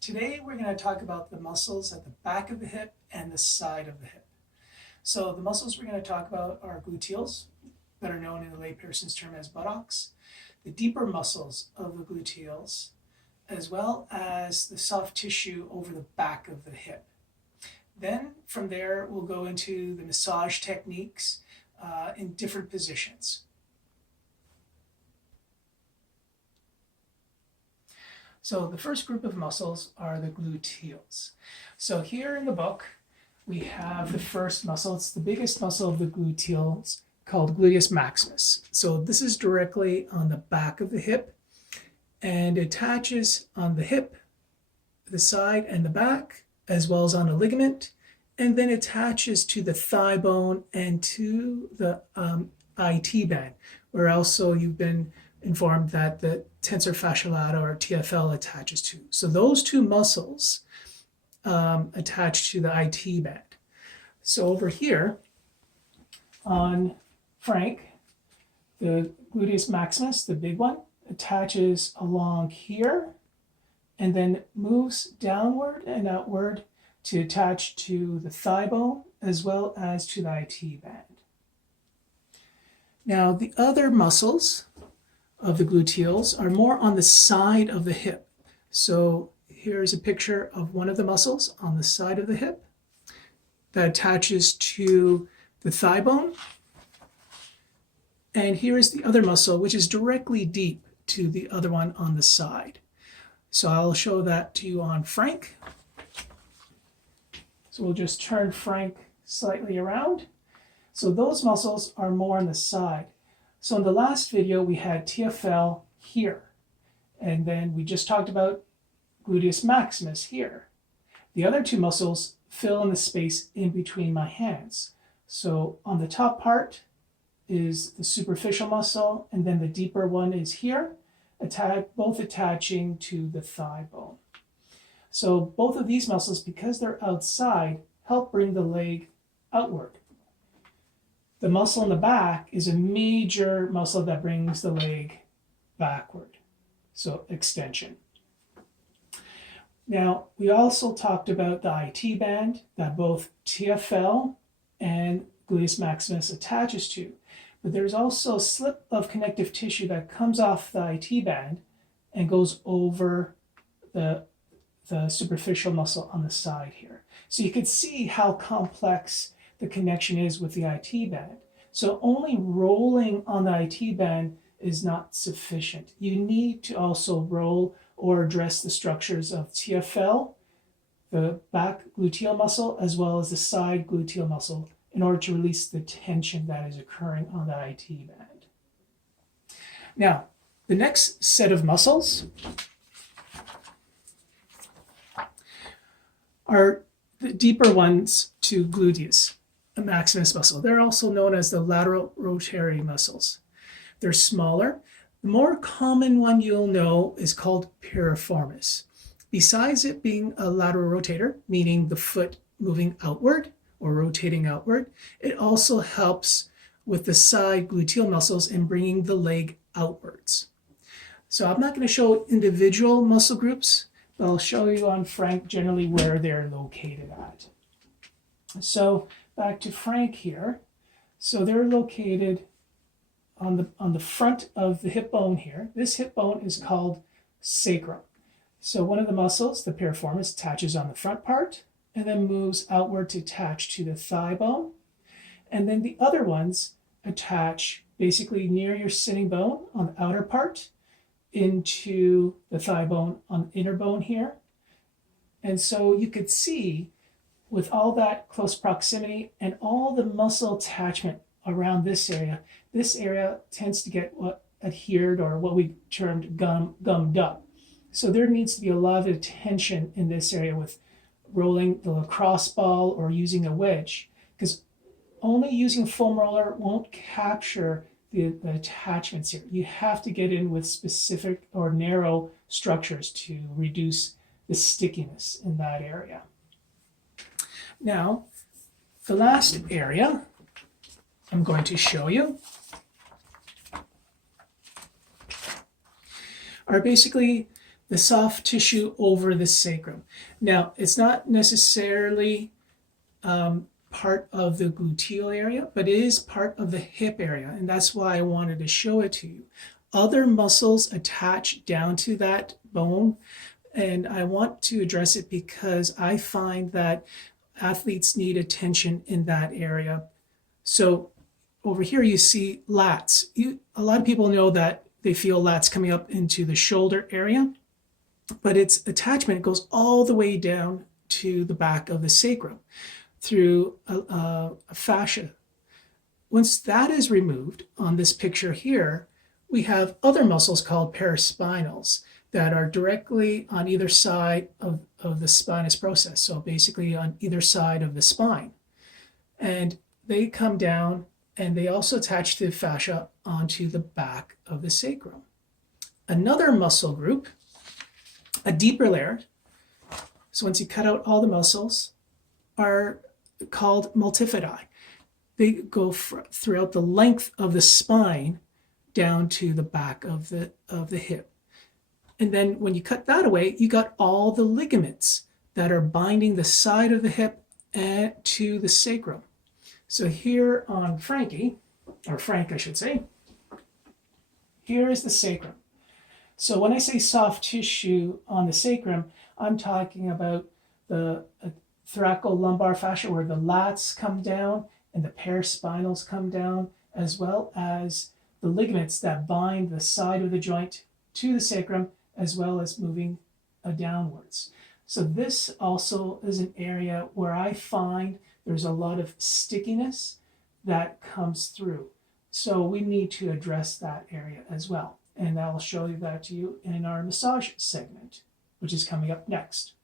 Today we're going to talk about the muscles at the back of the hip and the side of the hip. So the muscles we're going to talk about are gluteals, that are known in the layperson's term as buttocks, the deeper muscles of the gluteals, as well as the soft tissue over the back of the hip. Then from there we'll go into the massage techniques in different positions. So the first group of muscles are the gluteals. So here in the book, we have the first muscle. It's the biggest muscle of the gluteals, called Gluteus Maximus. So this is directly on the back of the hip and attaches on the hip, the side and the back, as well as on a ligament, and then attaches to the thigh bone and to the IT band, where also you've been informed that the tensor fasciae lata, or TFL, attaches to. So those two muscles attach to the IT band. So over here on Frank, the gluteus maximus, the big one, attaches along here and then moves downward and outward to attach to the thigh bone as well as to the IT band. Now the other muscles of the gluteals are more on the side of the hip. So here's a picture of one of the muscles on the side of the hip that attaches to the thigh bone. And here is the other muscle, which is directly deep to the other one on the side. So I'll show that to you on Frank. So we'll just turn Frank slightly around. So those muscles are more on the side. So in the last video, we had TFL here, and then we just talked about gluteus maximus here. The other two muscles fill in the space in between my hands. So on the top part is the superficial muscle, and then the deeper one is here, both attaching to the thigh bone. So both of these muscles, because they're outside, help bring the leg outward. The muscle in the back is a major muscle that brings the leg backward, so extension. Now, we also talked about the IT band that both TFL and gluteus maximus attaches to, but there's also a slip of connective tissue that comes off the IT band and goes over the superficial muscle on the side here. So you can see how complex the connection is with the IT band. So only rolling on the IT band is not sufficient. You need to also roll or address the structures of TFL, the back gluteal muscle, as well as the side gluteal muscle in order to release the tension that is occurring on the IT band. Now, the next set of muscles are the deeper ones to gluteus maximus muscle. They're also known as the lateral rotary muscles. They're smaller. The more common one you'll know is called piriformis. Besides it being a lateral rotator, meaning the foot moving outward or rotating outward, it also helps with the side gluteal muscles in bringing the leg outwards. So I'm not going to show individual muscle groups, but I'll show you on Frank generally where they're located at. So back to Frank here. So they're located on the front of the hip bone here. This hip bone is called sacrum. So one of the muscles, the piriformis, attaches on the front part and then moves outward to attach to the thigh bone. And then the other ones attach basically near your sitting bone on the outer part into the thigh bone on the inner bone here. And so you could see with all that close proximity and all the muscle attachment around this area tends to get adhered, or what we termed gummed up. So there needs to be a lot of tension in this area with rolling the lacrosse ball or using a wedge, because only using a foam roller won't capture the attachments here. You have to get in with specific or narrow structures to reduce the stickiness in that area. Now, the last area I'm going to show you are basically the soft tissue over the sacrum. Now, it's not necessarily part of the gluteal area, but it is part of the hip area, and that's why I wanted to show it to you. Other muscles attach down to that bone, and I want to address it because I find that athletes need attention in that area. So over here you see lats. A lot of people know that they feel lats coming up into the shoulder area, but its attachment goes all the way down to the back of the sacrum through a fascia. Once that is removed on this picture here, we have other muscles called paraspinals that are directly on either side of the spinous process. So basically on either side of the spine. And they come down and they also attach the fascia onto the back of the sacrum. Another muscle group, a deeper layer, so once you cut out all the muscles, are called multifidi. They go throughout the length of the spine down to the back of the hip. And then when you cut that away, you got all the ligaments that are binding the side of the hip to the sacrum. So here on Frankie, or Frank I should say, here is the sacrum. So when I say soft tissue on the sacrum, I'm talking about the thoracolumbar fascia where the lats come down and the paraspinals come down, as well as the ligaments that bind the side of the joint to the sacrum, as well as moving downwards. So this also is an area where I find there's a lot of stickiness that comes through. So we need to address that area as well. And I'll show you that to you in our massage segment, which is coming up next.